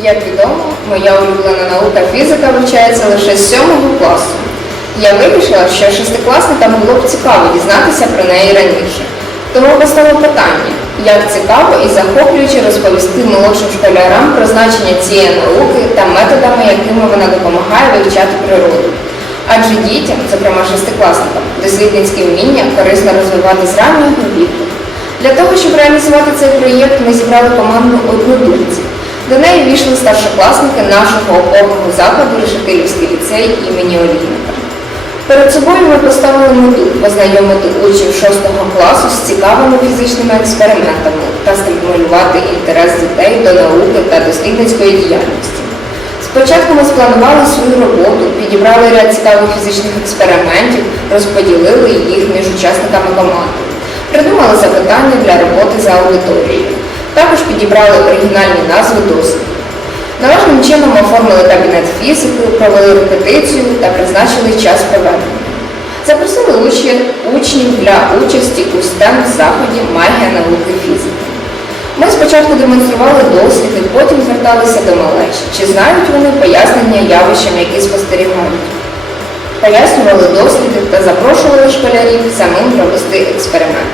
Як відомо, моя улюблена наука фізика вивчається лише з 7 класу. Я вирішила, що шестикласникам було б цікаво дізнатися про неї раніше. Тому поставила питання, як цікаво і захоплююче розповісти молодшим школярам про значення цієї науки та методами, якими вона допомагає вивчати природу. Адже дітям, зокрема шестикласникам, дослідницькі вміння корисно розвивати з раннього віку. Для того, щоб реалізувати цей проєкт, ми зібрали команду однодумців. До неї війшли старшокласники нашого опорного закладу Решетилівський ліцей імені Олійника. Перед собою ми поставили мету познайомити учнів 6 класу з цікавими фізичними експериментами та стимулювати інтерес дітей до науки та дослідницької діяльності. Спочатку ми спланували свою роботу, підібрали ряд цікавих фізичних експериментів, розподілили їх між учасниками команди. Придумали запитання для роботи за аудиторією. Також підібрали оригінальні назви дослідів. Належним чином оформили кабінет фізики, провели репетицію та призначили час проведення. Запросили учнів, для участі у стенд заході магія науки фізики. Ми спочатку демонстрували досліди, потім зверталися до малечі, чи знають вони пояснення явищам, які спостерігають. Пояснювали досліди та запрошували школярів самим провести експеримент.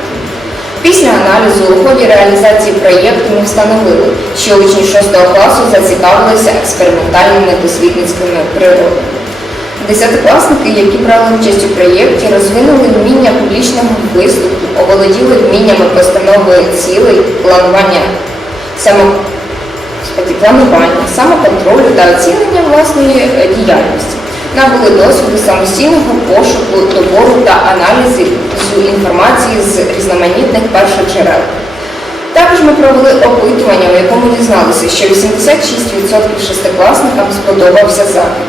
Після аналізу у ході реалізації проєкту ми встановили, що учні 6 класу зацікавилися експериментальними дослідницькими природами. Десятикласники, які брали участь у проєкті, розвинули вміння публічного виступу, оволоділи вміннями постанови цілей, планування, само... Планування, самоконтролю та оцінення власної е, діяльності. Набули досвіду самостійного пошуку, добору та аналізу інформації з різноманітних першоджерел. Також ми провели опитування, у якому дізналися, що 86% шестикласникам сподобався захід.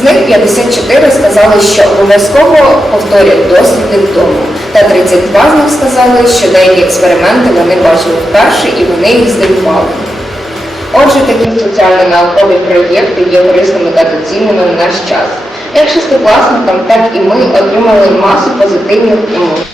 З них 54 сказали, що обов'язково повторять досліди вдома, та 32 з них сказали, що деякі експерименти вони бачили вперше і вони їх здивували. Отже, такі соціально-наукові проєкти є корисними та доцільними в наш час. Як шестикласникам, так і ми отримали масу позитивних емоцій.